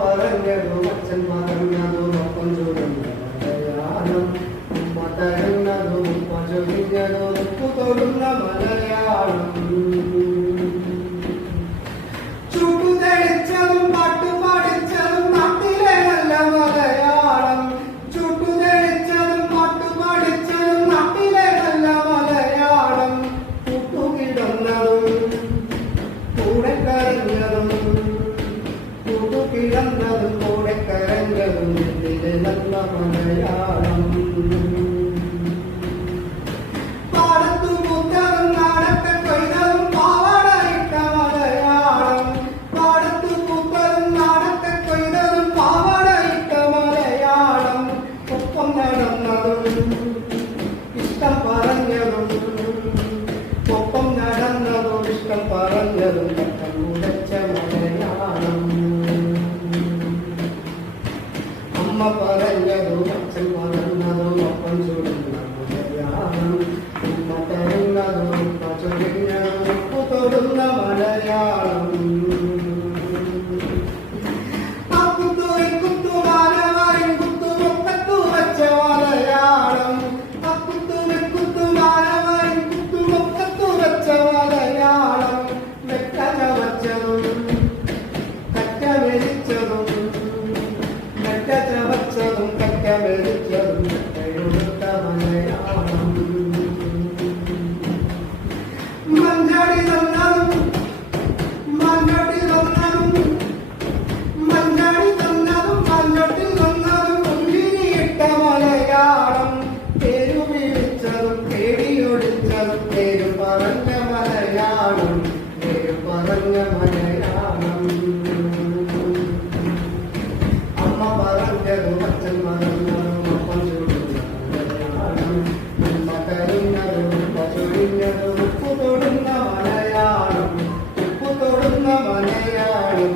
പറഞ്ഞതും അച്ഛൻ പറഞ്ഞതും ഒപ്പം ചൊല്ലുന്ന മലയാളം. ഉമ്മ തരുന്നതും ഉപ്പ ചൊല്ലിഞ്ഞതും ഉപ്പു തൊടുന്ന മലയാളം. ചുട്ടുതെളിച്ചതും പാട്ടു പഠിച്ചതും നാട്ടിലെ നല്ല മലയാളം. ചുട്ടുതെളിച്ചതും പാട്ടു പഠിച്ചതും നാട്ടിലെ നല്ല മലയാളം. കൂട്ടുകിടന്നതും കൂടെ കരഞ്ഞതും കൂട്ടുകിടന്നതും കൂടെ കരഞ്ഞതും ഇതിലെ നല്ല മലയാളം. പാടത്തു പൂത്തതും നാടത്തെ കൊയ്തതും പാവാടയിട്ട മലയാളം. പാടത്തു പൂത്തതും നാടത്തെ കൊയ്തതും പാവാടയിട്ട മലയാളം. ഒപ്പം നടന്നതും ഇഷ്ടം പറഞ്ഞതും ഒപ്പം നടന്നതും ഇഷ്ടം പറഞ്ഞതും ഉടച്ച മലയാളം. അമ്മ പറഞ്ഞതും അച്ഛൻ പറഞ്ഞതും ഒപ്പം ചൊല്ലുന്ന മലയാളം. ഉമ്മ തരുന്നതും ഉപ്പ ചൊല്ലിഞ്ഞതും ഉപ്പു തൊടുന്ന മലയാളം. ചവച്ചതും കറ്റമെരിച്ചതും കട്ടയെടുത്ത മലയാളം. മഞ്ചാടി തന്നതും മഞ്ഞൊട്ടി തന്നതും മഞ്ചാടി തന്നതും മഞ്ഞൊട്ടി തന്നതും പുഞ്ചിരിയിട്ട മലയാളം. പേരു വിളിച്ചതും പേടിയൊടിച്ചതും പേരു പറഞ്ഞ മലയാളം. പേരു പറഞ്ഞ മലയാളം. അച്ഛൻ പറഞ്ഞതും ഒപ്പം ചൊല്ലുന്ന മലയാളം. ഉമ്മ തരുന്നതും ഉപ്പ ചൊല്ലിഞ്ഞതും ഉപ്പു തൊടുന്ന മലയാളം. ഉപ്പു തൊടുന്ന മലയാളം.